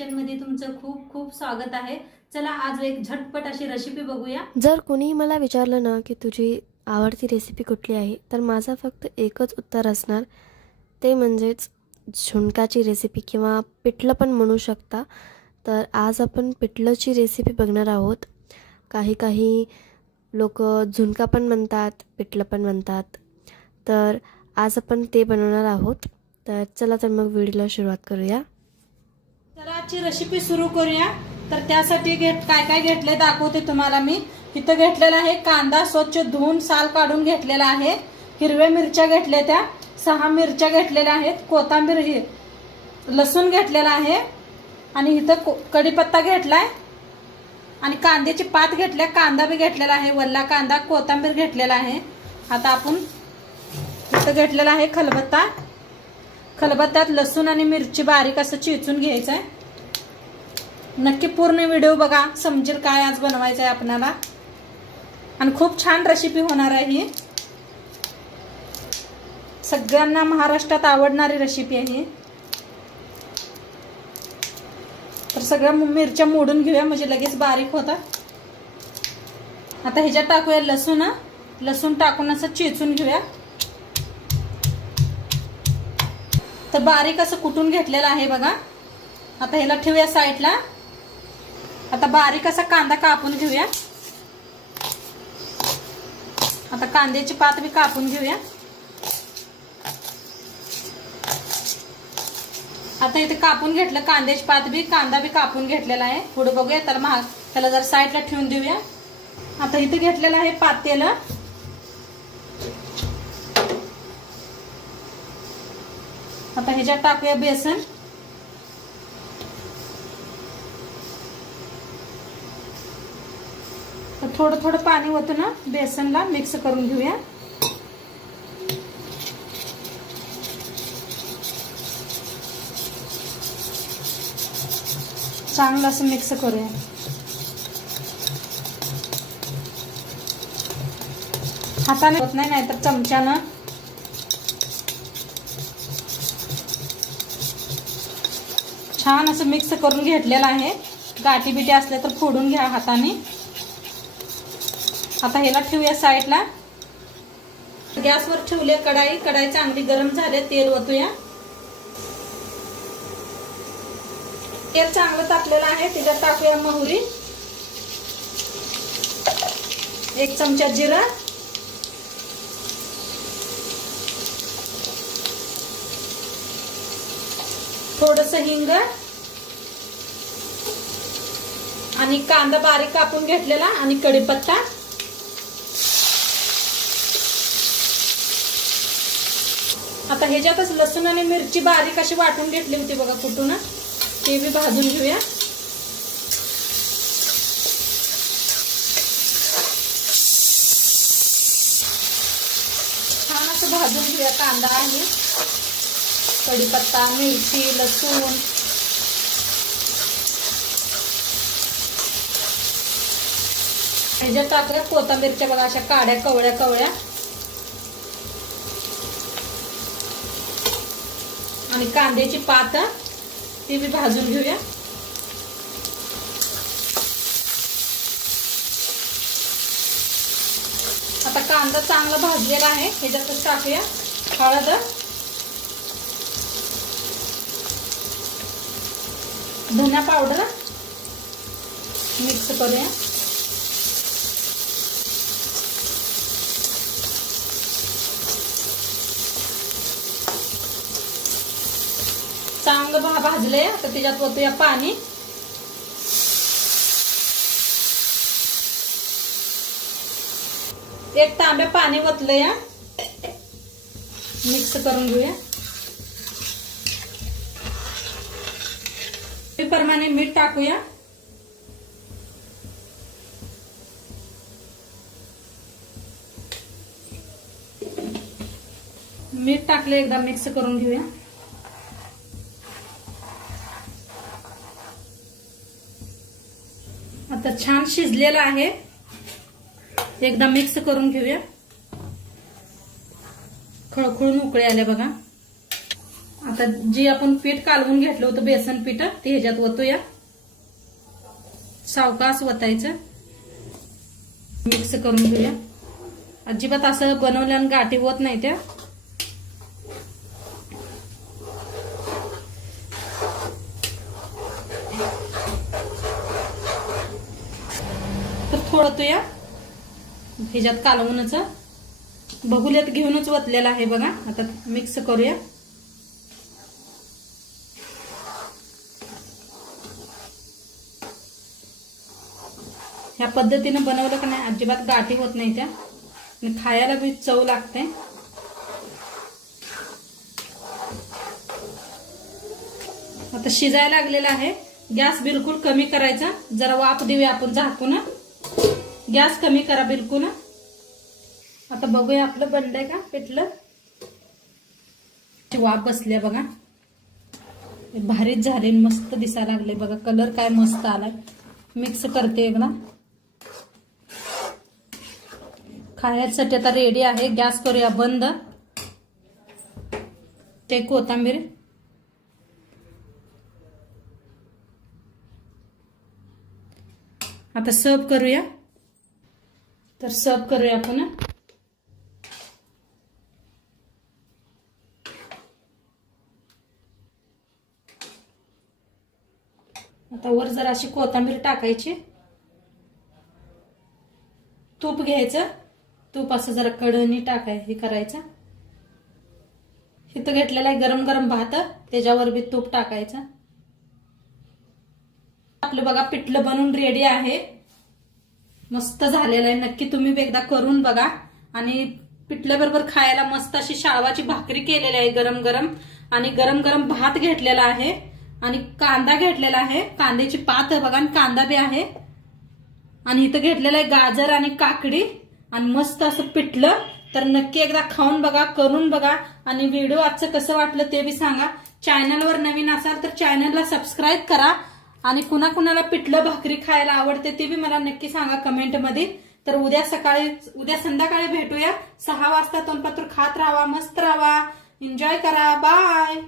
Kitchen मध्ये तुमचं खूप खूप स्वागत आहे। चला आज एक झटपट अशी रेसिपी बघूया। जर कुणी मला विचारलं ना की तुझी आवडती रेसिपी कुठली आहे, तर माझा फक्त एकच उत्तर असणार, ते म्हणजेच झुणकाची रेसिपी किंवा पिठलं पण म्हणू शकता। तर आज आपण पिठलंची रेसिपी बघणार आहोत। काही काही लोक झुणका पण म्हणतात, पिठलं पण म्हणतात। तर आज आपण ते बनवणार आहोत। तर चला तर मग व्हिडिओला सुरुवात करूया। चला आजची रेसिपी सुरू करूया। तर त्यासाठी काय काय घेतले दाखवते तुम्हाला मी। इथं घेतलेला आहे कांदा, स्वच्छ धुवून साल काढून घेतलेला आहे। हिरव्या मिरच्या घेतल्या, त्या 6 मिरच्या घेतलेल्या आहेत। कोथिंबीर, लसूण घेतलेला आहे आणि इथं कढीपत्ता घेतलाय आणि कांद्याची पात घेतल्या, कांदा बी घेतलेला आहे, वल्ला कांदा, कोथिंबीर घेतलेला आहे। आता आपण इथं घेतलेला आहे खलबत्ता। खलबत्त्यात लसूण आणि मिरची बारीक असं चेचून घ्यायचं आहे। नक्की पूर्ण व्हिडिओ बघा, समजेल काय आज बनवायचं आहे आपल्याला आणि खूप छान रेसिपी होणार आहे ही। सगळ्यांना महाराष्ट्रात आवडणारी रेसिपी आहे ही। तर सगळ्या मिरच्या मोडून घेऊया म्हणजे लगेच बारीक होतात। आता ह्याच्यात टाकूया लसूण। लसूण टाकून असं चेचून घेऊया। तर बारीक असं कुटून घेतलेलं आहे बघा। आता ह्याला ठेवूया साईडला। आता बारीक असा कांदा कापून घेऊया। आता कांद्याची पात बी कापून घेऊया। आता इथे कापून घेतलं कांद्याची पात बी, कांदा बी कापून घेतलेला आहे। पुढे बघूया, त्याला जर साईडला ठेवून देऊया। आता इथे घेतलेलं आहे पातेल। आता ह्याच्यात टाकूया बेसन। तर थोडं थोडं पाणी ओतून बेसनला मिक्स करून घेऊया। चांगलं असं मिक्स करूया। हाताने होत नाही, नाहीतर चमच्यानं। छान असं मिक्स करून घेतलेलं आहे। गाठी बिटी असल्या तर फोडून घ्या हाताने। आता ह्याला ठेवूया साईडला। गॅसवर ठेवले कढाई। कढाई चांगली गरम झाले, तेल ओतूया। तेल चांगलं तापलेलं आहे, त्याच्यात टाकूया मोहरी, 1 चमचा जिरा, थोडस हिंग आणि कांदा बारीक कापून घेतलेला आणि कढीपत्ता। आता ह्याच्यातच लसूण आणि मिरची बारीक अशी वाटून घेतली होती बघा कुटून, ते बी भाजून घेऊया। छान असं भाजून घेऊया कांदा आणि कढीपत्ता, मिरची, लसूण। ह्याच्यात टाकल्या कोथिंबीरच्या बघा अशा काड्या कवळ्या कवळ्या आणि कांद्याची पात ती बी भाजून घेऊया। आता कांदा चांगला भाजलेला आहे, ह्याच्यातच टाकूया हळद, धना पावडर, मिक्स करूया। चांगलं भाजले। आता त्याच्यात ओतूया पाणी। एक तांब्या पाणी ओतलं या, मिक्स करून घेऊया। प्रमाणे मीठ टाकूया। मीठ टाकले, एकदा मिक्स करून घेऊया। आता छान शिजलेला आहे, एकदा मिक्स करून घेऊया। खळखळून उकळे आले बघा। आता आता जी आपण पीठ कालवून घेतलं होतं बेसन पीठ ते ह्याच्यात ओतूया. सावकाश वतायचं. मिक्स करून घेऊया. अजिबात असं बनवल्यानं गाठी होत नाही त्या. तर थोडं तो या ह्याच्यात कालवूनच बघुल्यात घेऊनच वतलेला आहे बघा. आता मिक्स करूया. ह्या पद्धतीने बनवलं का नाही अजिबात गाठी होत नाही त्या आणि खायला बी चव लागते. आता शिजायला लागलेला आहे. गॅस बिलकुल कमी करायचा. जरा वाफ देऊया आपण झाकून. गॅस कमी करा बिलकुल. आता बघूया आपलं बनलंय का पिठलं. वाफ बसली बघा. भारीच झाले. मस्त दिसायला लागले बघा. कलर काय मस्त आलाय. मिक्स करते एकदा. खाण्यासाठी आता रेडी आहे. गॅस करूया बंद. ते कोथिंबीर आता सर्व करूया. तर सर्व करूया आपण. आता वर जरा अशी कोथिंबीर टाकायची. तूप घ्यायचं. तूप असं जरा कडणी हे करायचं. इथं घेतलेला आहे गरम गरम भात. त्याच्यावर बी तूप टाकायचं. आपलं बघा पिठलं बनवून रेडी आहे. मस्त झालेलं आहे. नक्की तुम्ही एकदा करून बघा. आणि पिठल्याबरोबर खायला मस्त अशी शाळवाची भाकरी केलेली आहे गरम गरम. आणि गरम गरम भात घेतलेला आहे. आणि कांदा घेतलेला आहे. कांद्याची पात बघा आणि कांदा बी आहे. आणि इथं घेतलेलं आहे गाजर आणि काकडी. आणि मस्त असं पिठलं. तर नक्की एकदा खाऊन बघा. करून बघा. आणि व्हिडिओ आजचं कसं वाटलं ते बी सांगा. चॅनलवर नवीन असाल तर चॅनलला सबस्क्राईब करा. आणि कुणाला पिठलं भाकरी खायला आवडते ते बी मला नक्की सांगा कमेंटमध्ये. तर उद्या संध्याकाळी भेटूया 6 वाजता. तोंडपात्र खात राहा. मस्त राहा. एन्जॉय करा. बाय.